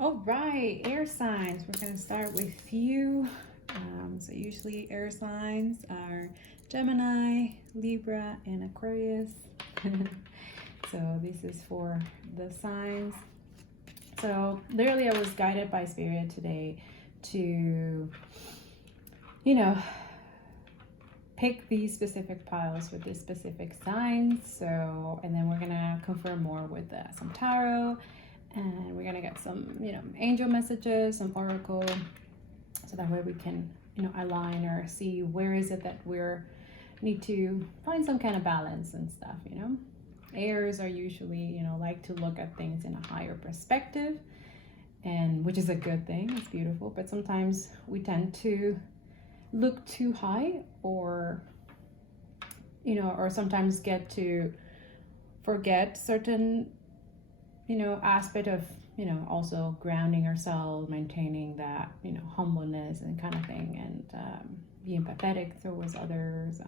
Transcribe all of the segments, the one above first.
All right, air signs. We're going to start with you. So usually air signs are Gemini, Libra, and Aquarius. So this is for the signs. So literally I was guided by Spirit today to, pick these specific piles with these specific signs. So, and then we're going to confirm more with some tarot. And we're gonna get some, angel messages, some oracle, so that way we can, align or see where is it that we're need to find some kind of balance and stuff. Airs are usually, like to look at things in a higher perspective, and which is a good thing. It's beautiful, but sometimes we tend to look too high, or or sometimes get to forget certain aspect of, also grounding ourselves, maintaining that, humbleness and kind of thing, and being empathetic towards others,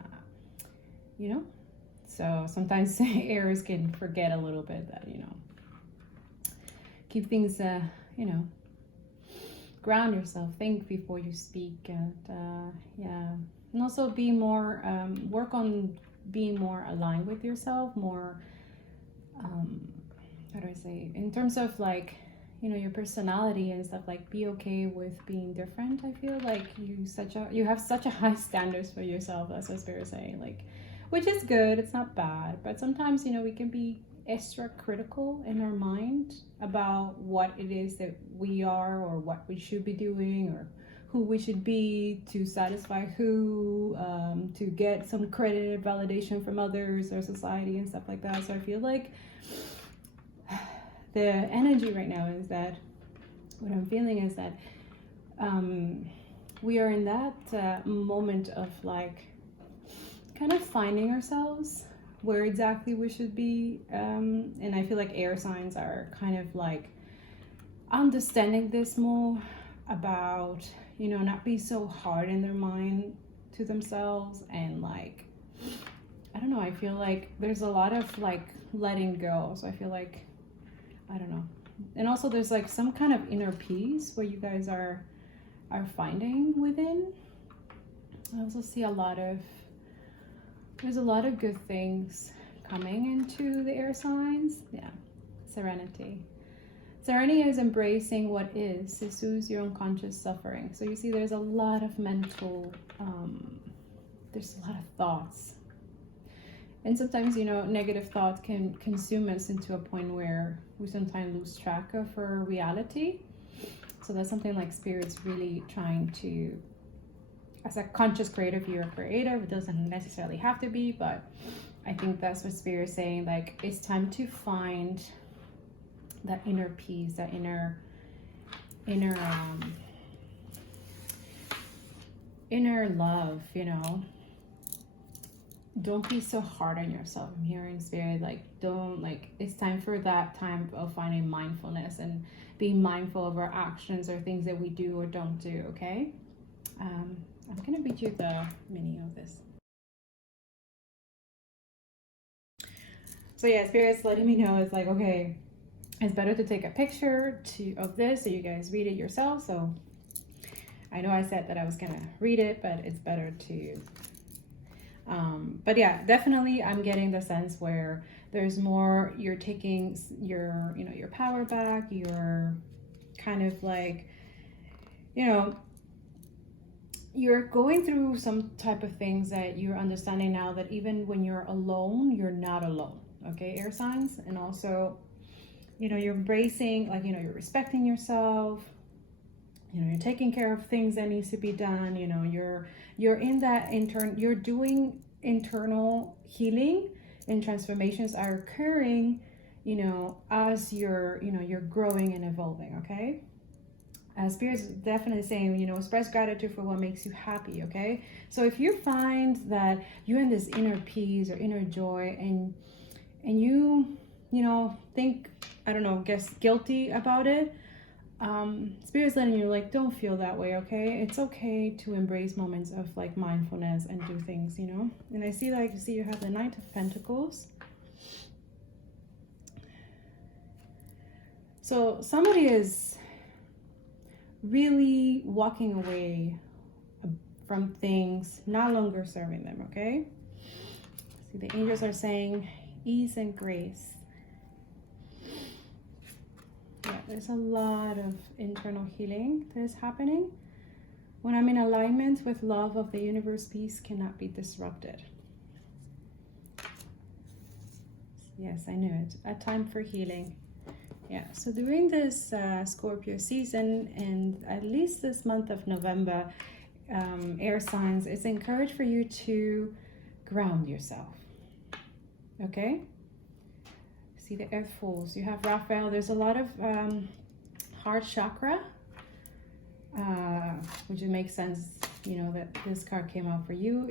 So sometimes Aries can forget a little bit that, keep things, ground yourself, think before you speak, and and also be more, work on being more aligned with yourself, more, how do I say, in terms of like, your personality and stuff, like be okay with being different. I feel like you have such a high standards for yourself, as what Spirit is saying, like, which is good, it's not bad, but sometimes, we can be extra critical in our mind about what it is that we are, or what we should be doing, or who we should be to satisfy who, to get some credit, validation from others or society and stuff like that. So I feel like the energy right now is that, what I'm feeling is that we are in that moment of like kind of finding ourselves, where exactly we should be, and I feel like air signs are kind of like understanding this more about, not be so hard in their mind to themselves, and like, I don't know, I feel like there's a lot of like letting go. So I feel like, I don't know. And also there's like some kind of inner peace where you guys are finding within. I also see there's a lot of good things coming into the air signs. Yeah. Serenity. Serenity is embracing what is. It soothes your unconscious suffering. So you see there's a lot of mental, there's a lot of thoughts. And sometimes, negative thoughts can consume us into a point where we sometimes lose track of our reality. So that's something like Spirit's really trying to, as a conscious creative, you're a creative. It doesn't necessarily have to be, but I think that's what Spirit's saying. Like, it's time to find that inner peace, that inner love, Don't be so hard on yourself. I'm hearing Spirit, like, it's time for that time of finding mindfulness and being mindful of our actions or things that we do or don't do, okay? I'm gonna read you the mini of this. So yeah, Spirit's letting me know, it's like, okay, it's better to take a picture of this so you guys read it yourself. So I know I said that I was gonna read it, but it's better to, but yeah, definitely I'm getting the sense where there's more, you're taking your, your power back, you're kind of like, you're going through some type of things that you're understanding now, that even when you're alone, you're not alone, okay, air signs. And also, you're embracing, like, you're respecting yourself, you're taking care of things that needs to be done, you're in that you're doing internal healing, and transformations are occurring, as you're growing and evolving, okay? Spirit's definitely saying, express gratitude for what makes you happy, okay? So if you find that you're in this inner peace or inner joy, and you think, I don't know, guess guilty about it, Spirit's letting you, like, don't feel that way, okay? It's okay to embrace moments of like mindfulness and do things, And I see, like, you have the Knight of Pentacles. So somebody is really walking away from things, no longer serving them, okay? See, the angels are saying ease and grace. Yeah, there's a lot of internal healing that is happening. When I'm in alignment with love of the universe, peace cannot be disrupted. Yes, I know it's a time for healing. Yeah, so during this Scorpio season, and at least this month of November, air signs, it's encouraged for you to ground yourself. Okay? See the earth fools. You have Raphael. There's a lot of heart chakra, which would make sense, you know, that this card came out for you,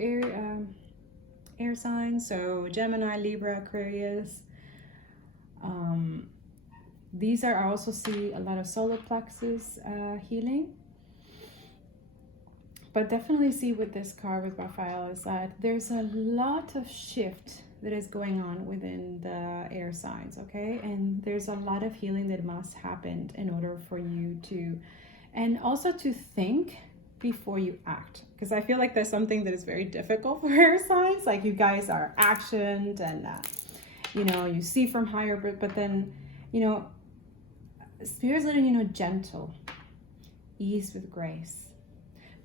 air signs. So Gemini, Libra, Aquarius. These are, I also see a lot of solar plexus healing. But definitely see with this card with Raphael is that there's a lot of shift that is going on within the air signs, okay? And there's a lot of healing that must happen in order for you to, and also to think before you act. Because I feel like there's something that is very difficult for air signs. Like you guys are actioned and, you know, you see from higher, but then, you know, Spirit's letting you know, gentle, ease with grace.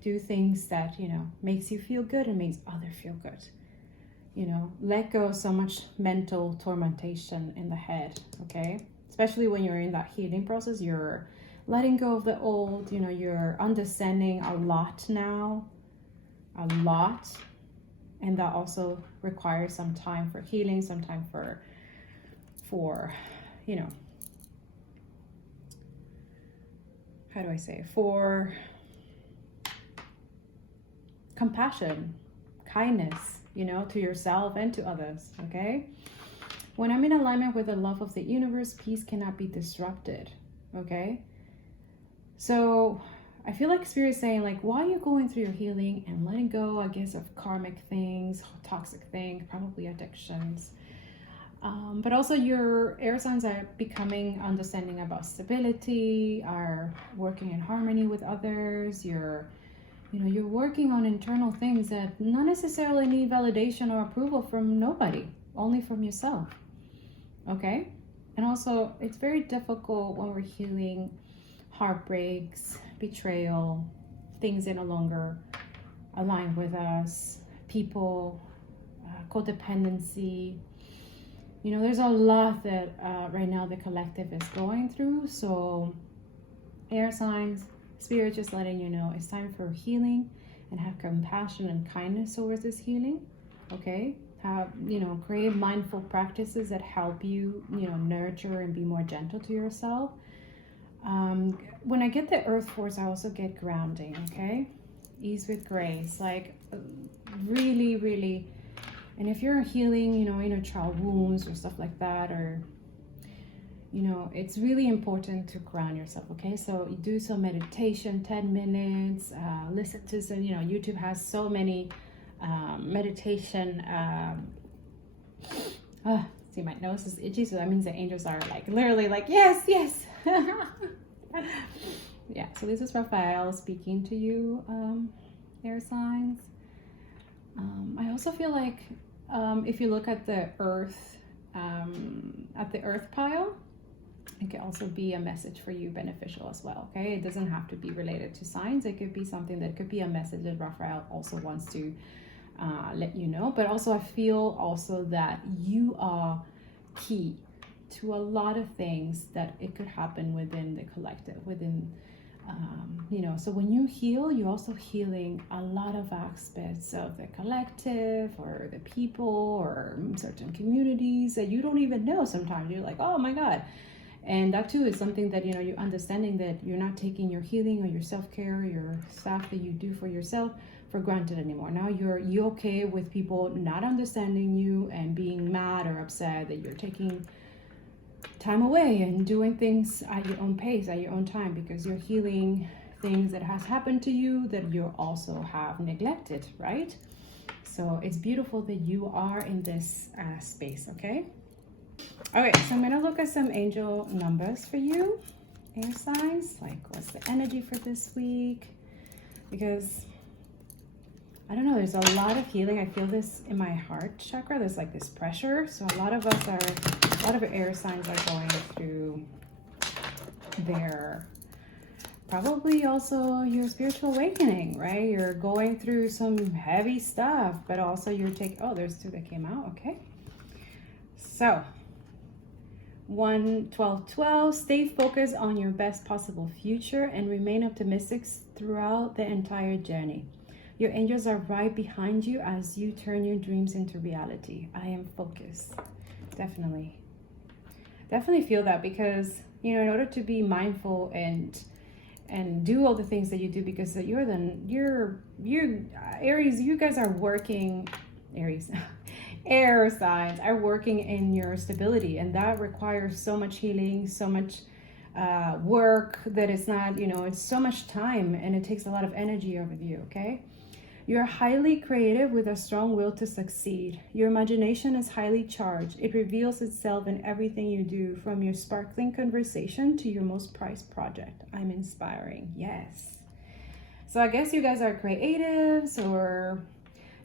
Do things that, you know, makes you feel good and makes others feel good. You know, let go of so much mental tormentation in the head, okay? Especially when you're in that healing process, you're letting go of the old, you know, you're understanding a lot now, a lot. And that also requires some time for healing, some time for you know, how do I say, for compassion, kindness, you know, to yourself and to others, okay? When I'm in alignment with the love of the universe, peace cannot be disrupted, okay? So I feel like Spirit is saying, like, while you're going through your healing and letting go, I guess, of karmic things, toxic things, probably addictions, but also your air signs are becoming understanding about stability, are working in harmony with others, you're working on internal things that not necessarily need validation or approval from nobody, only from yourself, okay? And also, it's very difficult when we're healing heartbreaks, betrayal, things that no longer align with us, people, codependency. You know, there's a lot that right now the collective is going through. So air signs, Spirit just letting you know it's time for healing, and have compassion and kindness towards this healing, okay? Have, you know, create mindful practices that help you, you know, nurture and be more gentle to yourself. When I get the earth force, I also get grounding, okay? Ease with grace, like really, really. And if you're healing, you know, inner child wounds or stuff like that, or, you know, it's really important to ground yourself, okay? So you do some meditation, 10 minutes, listen to some, you know, YouTube has so many meditation. See, my nose is itchy, so that means the angels are like literally like, yes, yes. Yeah, so this is Raphael speaking to you, air signs. I also feel like if you look at the earth pile, it can also be a message for you, beneficial as well, okay? It doesn't have to be related to signs. It could be something that could be a message that Raphael also wants to let you know. But also I feel also that you are key to a lot of things that it could happen within the collective, within, you know, so when you heal, you're also healing a lot of aspects of the collective or the people or certain communities that you don't even know sometimes. You're like, oh my God. And that too is something that, you know, you're understanding that you're not taking your healing or your self-care, your stuff that you do for yourself for granted anymore. Now you're okay with people not understanding you and being mad or upset that you're taking time away and doing things at your own pace, at your own time, because you're healing things that has happened to you that you also have neglected, right? So it's beautiful that you are in this space, okay? Okay, so I'm gonna look at some angel numbers for you, air signs, like what's the energy for this week? Because I don't know, there's a lot of healing. I feel this in my heart chakra. There's like this pressure. So a lot of air signs are going through their, probably also your spiritual awakening, right? You're going through some heavy stuff, but also you're taking, oh, there's two that came out, okay. So 1-12-12, stay focused on your best possible future and remain optimistic throughout the entire journey. Your angels are right behind you as you turn your dreams into reality. I am focused. Definitely feel that, because, you know, in order to be mindful and do all the things that you do, because you're Aries, you guys are working, Aries, air signs are working in your stability, and that requires so much healing, so much work, that it's not, you know, it's so much time and it takes a lot of energy over you, okay? You're highly creative with a strong will to succeed. Your imagination is highly charged. It reveals itself in everything you do, from your sparkling conversation to your most prized project. I'm inspiring. Yes. So I guess you guys are creatives, or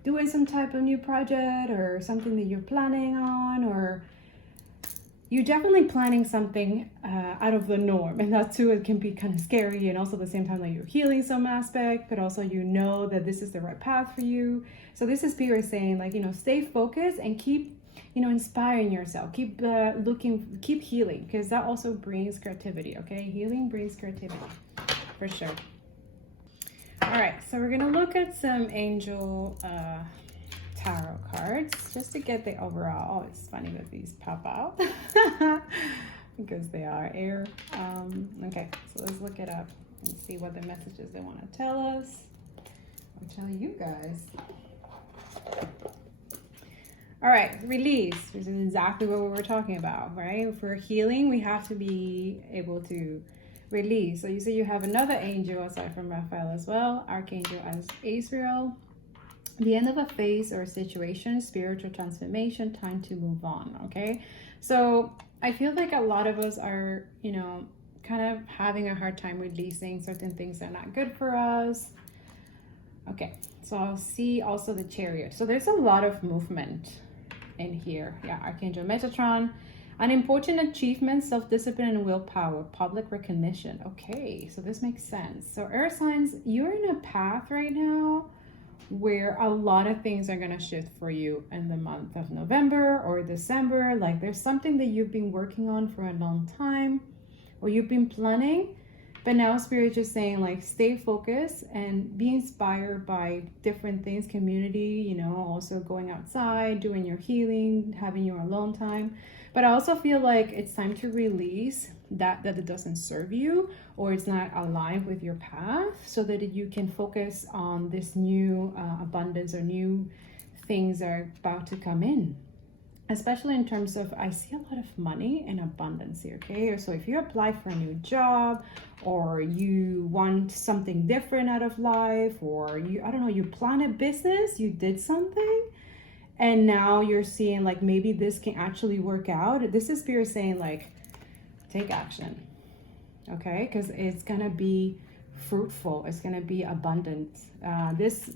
doing some type of new project, or something that you're planning on, or you're definitely planning something out of the norm, and that too, it can be kind of scary, and also at the same time, like, you're healing some aspect, but also you know that this is the right path for you. So this is Spirit saying, like, you know, stay focused and keep, you know, inspiring yourself, keep looking, keep healing, because that also brings creativity, okay? Healing brings creativity, for sure. All right, so we're gonna look at some angel tarot cards just to get the overall. Oh, it's funny that these pop out because they are air. Okay, so let's look it up and see what the messages they want to tell us or tell you guys. All right, release, which is exactly what we were talking about, right? For healing, we have to be able to release. So you say you have another angel aside from Raphael as well, Archangel as Azrael. The end of a phase or a situation, spiritual transformation, time to move on, okay? So I feel like a lot of us are, you know, kind of having a hard time releasing certain things that are not good for us. Okay, so I'll see also the Chariot. So there's a lot of movement in here. Yeah, Archangel Metatron. An important achievement, self-discipline and willpower, public recognition. Okay, so this makes sense. So air signs, you're in a path right now where a lot of things are going to shift for you in the month of November or December. Like, there's something that you've been working on for a long time, or you've been planning, but now Spirit just saying, like, stay focused and be inspired by different things, community, you know, also going outside, doing your healing, having your alone time. But I also feel like it's time to release that it doesn't serve you, or it's not aligned with your path, so that you can focus on this new abundance or new things are about to come in. Especially in terms of, I see a lot of money and abundance here, okay? So if you apply for a new job, or you want something different out of life, or you, I don't know, you plan a business, you did something, and now you're seeing, like, maybe this can actually work out. This is Spirit saying, like, take action, okay? Because it's gonna be fruitful, it's gonna be abundant. This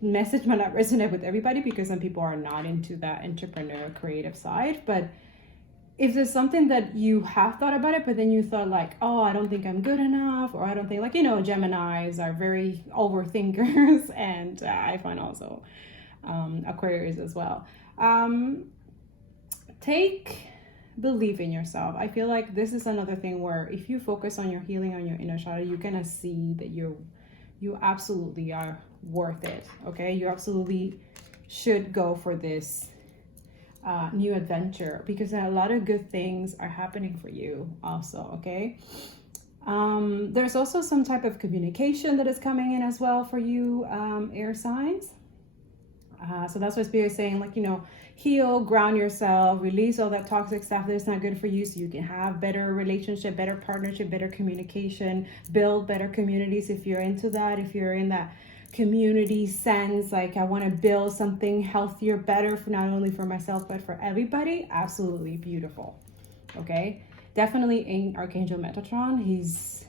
message might not resonate with everybody, because some people are not into that entrepreneur creative side. But if there's something that you have thought about it, but then you thought, like, oh, I don't think I'm good enough, or I don't think, like, you know, Geminis are very overthinkers, and I find also Aquarius as well. Believe in yourself. I feel like this is another thing where if you focus on your healing, on your inner child, you're gonna see that you absolutely are worth it, okay? You absolutely should go for this new adventure, because a lot of good things are happening for you also, okay? There's also some type of communication that is coming in as well for you, air signs. So that's what Spirit is saying, like, you know, heal, ground yourself, release all that toxic stuff that's not good for you, so you can have better relationship, better partnership, better communication, build better communities if you're into that, if you're in that community sense, like, I want to build something healthier, better, for not only for myself but for everybody. Absolutely beautiful, okay? definitely in Archangel Metatron. He's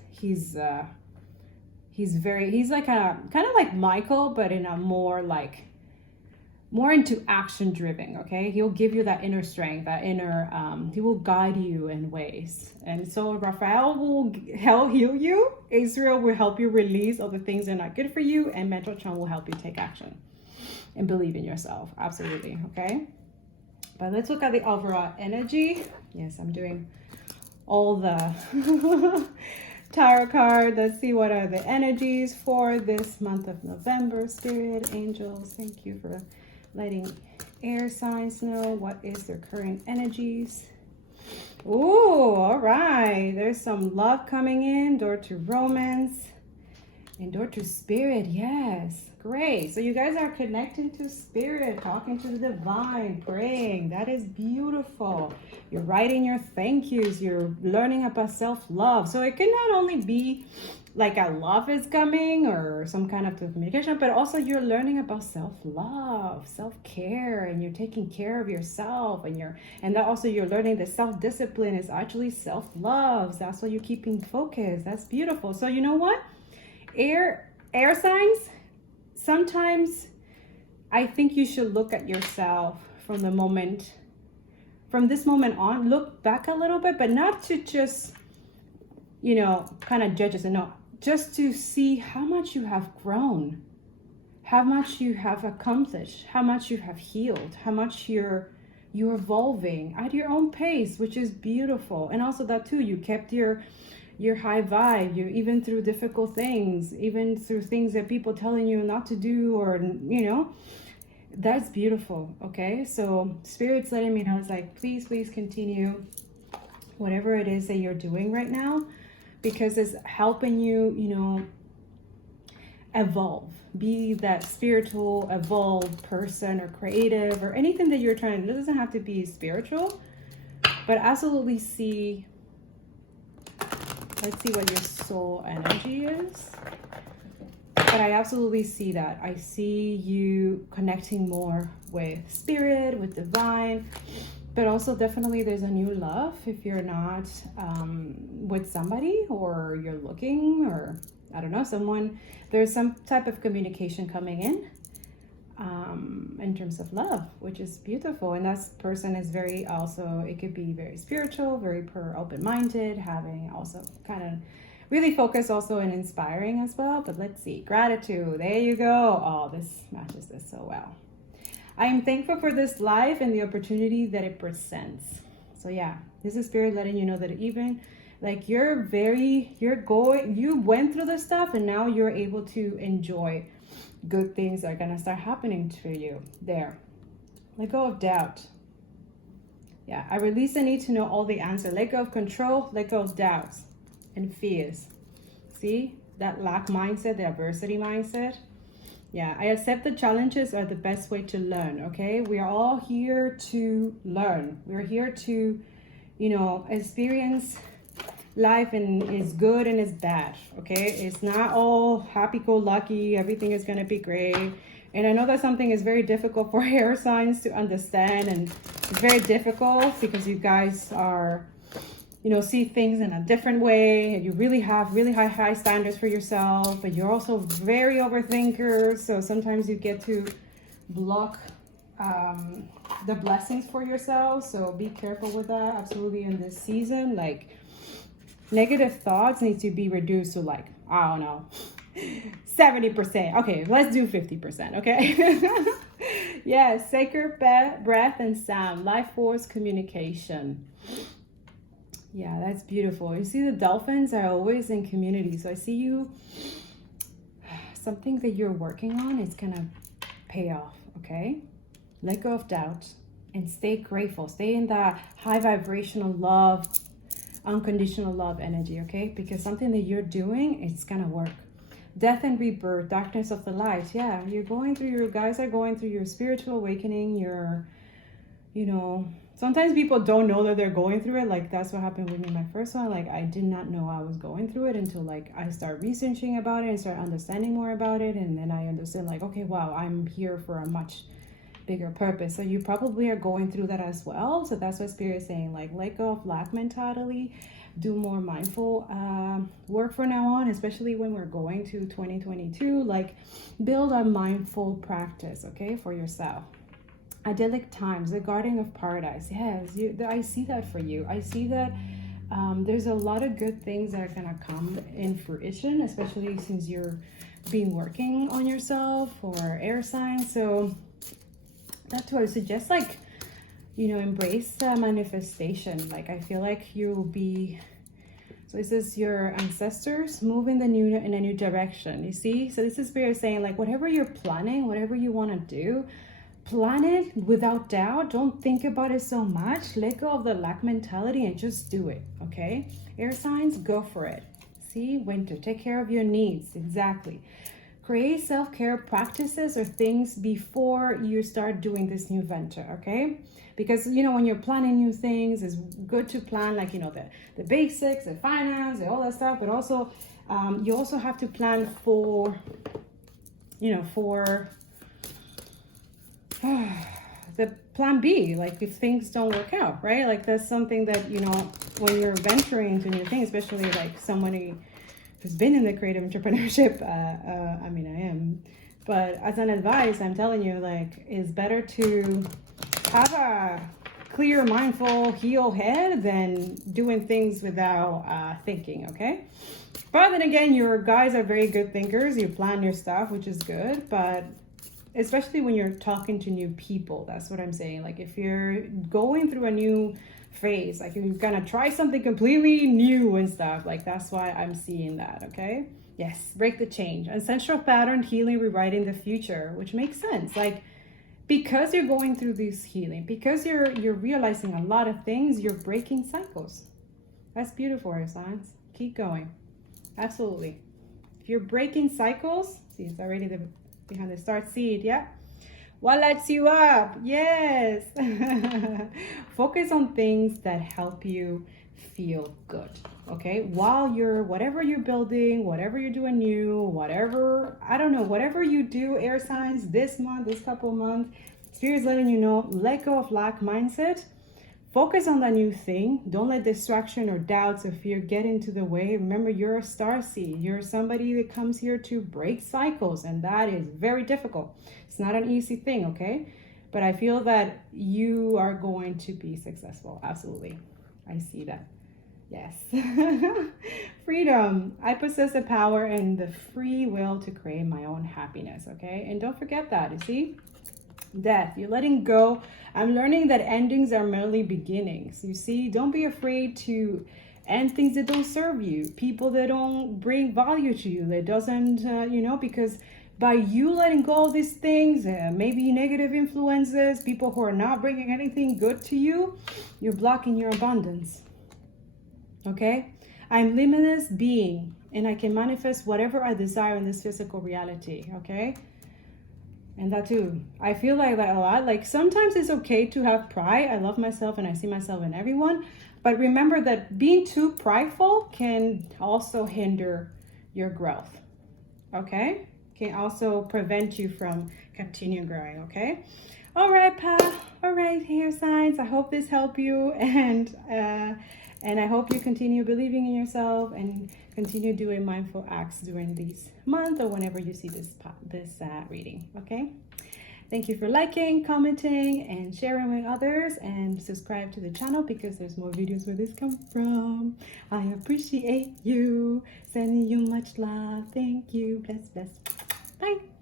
like a kind of like Michael, but in a more into action driven. Okay, he'll give you that inner strength, that inner he will guide you in ways. And so Raphael will help heal you, Israel will help you release all the things that are not good for you, and Metatron will help you take action and believe in yourself. Absolutely. Okay, but let's look at the overall energy. Yes, I'm doing all the tarot card. Let's see what are the energies for this month of November. Spirit, angels, thank you for letting air signs know what is their current energies. Ooh, all right. There's some love coming in, door to romance, and door to spirit. Yes, great. So you guys are connecting to spirit, talking to the divine, praying. That is beautiful. You're writing your thank yous. You're learning about self-love. So it can not only be like a love is coming or some kind of communication, but also you're learning about self-love, self-care, and you're taking care of yourself, and that also you're learning that self-discipline is actually self-love. That's why you're keeping focus. That's beautiful. So you know what? Air signs, sometimes I think you should look at yourself from this moment on, look back a little bit, but not to just, kind of judge us, and no, just to see how much you have grown, how much you have accomplished, how much you have healed, how much you're evolving at your own pace, which is beautiful. And also that too, you kept your high vibe, even through difficult things, even through things that people telling you not to do, or that's beautiful. Okay, so Spirit's letting me know, it's like, please continue whatever it is that you're doing right now, because it's helping you evolve, be that spiritual evolved person or creative or anything that you're trying. It doesn't have to be spiritual, but absolutely see. Let's see what your soul energy is. But I absolutely see that. I see you connecting more with spirit, with divine, but also definitely there's a new love if you're not with somebody, or you're looking, or I don't know, there's some type of communication coming in terms of love, which is beautiful. And that person is it could be very spiritual, very open-minded, having also kind of really focused also in inspiring as well. But let's see, gratitude, there you go. Oh, this matches this so well. I am thankful for this life and the opportunity that it presents. So yeah, this is Spirit letting you know that even like you went through the stuff, and now you're able to enjoy good things that are gonna start happening to you. There, let go of doubt. Yeah, I release the need to know all the answers. Let go of control, let go of doubts and fears. See, that lack mindset, the adversity mindset. Yeah, I accept the challenges are the best way to learn. Okay, we are all here to learn. We're here to experience life, and it's good and it's bad. Okay, it's not all happy-go-lucky, everything is going to be great. And I know that something is very difficult for air signs to understand, and it's very difficult because you guys are see things in a different way, and you really have really high standards for yourself, but you're also very overthinkers. So sometimes you get to block the blessings for yourself. So be careful with that. Absolutely, in this season, like negative thoughts need to be reduced to, like, I don't know, 70%. Okay, let's do 50%. Okay. Yes, sacred breath and sound, life force communication. Yeah, that's beautiful. You see, the dolphins are always in community. So I see you, something that you're working on is gonna pay off. Okay, let go of doubt and stay grateful. Stay in that high vibrational love, unconditional love energy. Okay, because something that you're doing, it's gonna work. Death and rebirth, darkness of the light. Yeah, you guys are going through your spiritual awakening. Sometimes people don't know that they're going through it. Like, that's what happened with me my first one. Like, I did not know I was going through it until like I started researching about it and started understanding more about it. And then I understood, like, okay, wow, I'm here for a much bigger purpose. So you probably are going through that as well. So that's what Spirit is saying, like let go of lack mentality, do more mindful work from now on, especially when we're going to 2022. Like build a mindful practice, okay, for yourself. Idyllic times, the garden of paradise. Yes, I see that for you. I see that there's a lot of good things that are gonna come in fruition, especially since you're been working on yourself or air signs. So that's what I suggest, like, you know, embrace manifestation. Like I feel like you will be, so this is your ancestors moving in a new direction, you see. So this is Spirit saying, like, whatever you're planning, whatever you want to do, plan it without doubt. Don't think about it so much. Let go of the lack mentality and just do it, okay? Air signs, go for it. See, winter, take care of your needs. Exactly. Create self-care practices or things before you start doing this new venture, okay? Because, you know, when you're planning new things, it's good to plan, like, you know, the basics, the finance, all that stuff, but also you also have to plan for, you know, for the plan B, like if things don't work out, right? Like that's something that, you know, when you're venturing into new things, especially like somebody who's been in the creative entrepreneurship, I mean, I am, but as an advice, I'm telling you, like, it's better to have a clear, mindful, heal head than doing things without thinking, okay? But then again, your guys are very good thinkers. You plan your stuff, which is good, but especially when you're talking to new people, that's what I'm saying. Like if you're going through a new phase, like you're gonna try something completely new and stuff, like that's why I'm seeing that, okay? Yes, break the change. Ancestral pattern healing, rewriting the future, which makes sense. Like because you're going through this healing, because you're realizing a lot of things, you're breaking cycles. That's beautiful, air signs. Keep going. Absolutely. If you're breaking cycles, see, it's already behind the start seed, yeah? What lights you up? Yes. Focus on things that help you feel good, okay? While whatever you're building, whatever you're doing new, whatever, I don't know, whatever you do, air signs, this month, this couple of months, Spirit's letting you know, let go of lack mindset. Focus on that new thing. Don't let distraction or doubts or fear get into the way. Remember, you're a star seed. You're somebody that comes here to break cycles, and that is very difficult. It's not an easy thing, okay? But I feel that you are going to be successful. Absolutely. I see that. Yes. Freedom. I possess the power and the free will to create my own happiness, okay? And don't forget that, you see? Death, you're letting go. I'm learning that endings are merely beginnings. You see, don't be afraid to end things that don't serve you, people that don't bring value to you, that doesn't, you know, because by you letting go of these things, maybe negative influences, people who are not bringing anything good to you, you're blocking your abundance. Okay? I'm limitless being, and I can manifest whatever I desire in this physical reality. Okay? And that too, I feel like that a lot. Like sometimes it's okay to have pride. I love myself and I see myself in everyone. But remember that being too prideful can also hinder your growth. Okay? Can also prevent you from continuing growing. Okay? All right, pal. All right, hair signs. I hope this helped you. And I hope you continue believing in yourself and continue doing mindful acts during this month or whenever you see this reading, okay? Thank you for liking, commenting, and sharing with others, and subscribe to the channel because there's more videos where this comes from. I appreciate you. Sending you much love. Thank you. Bless, bless. Bye.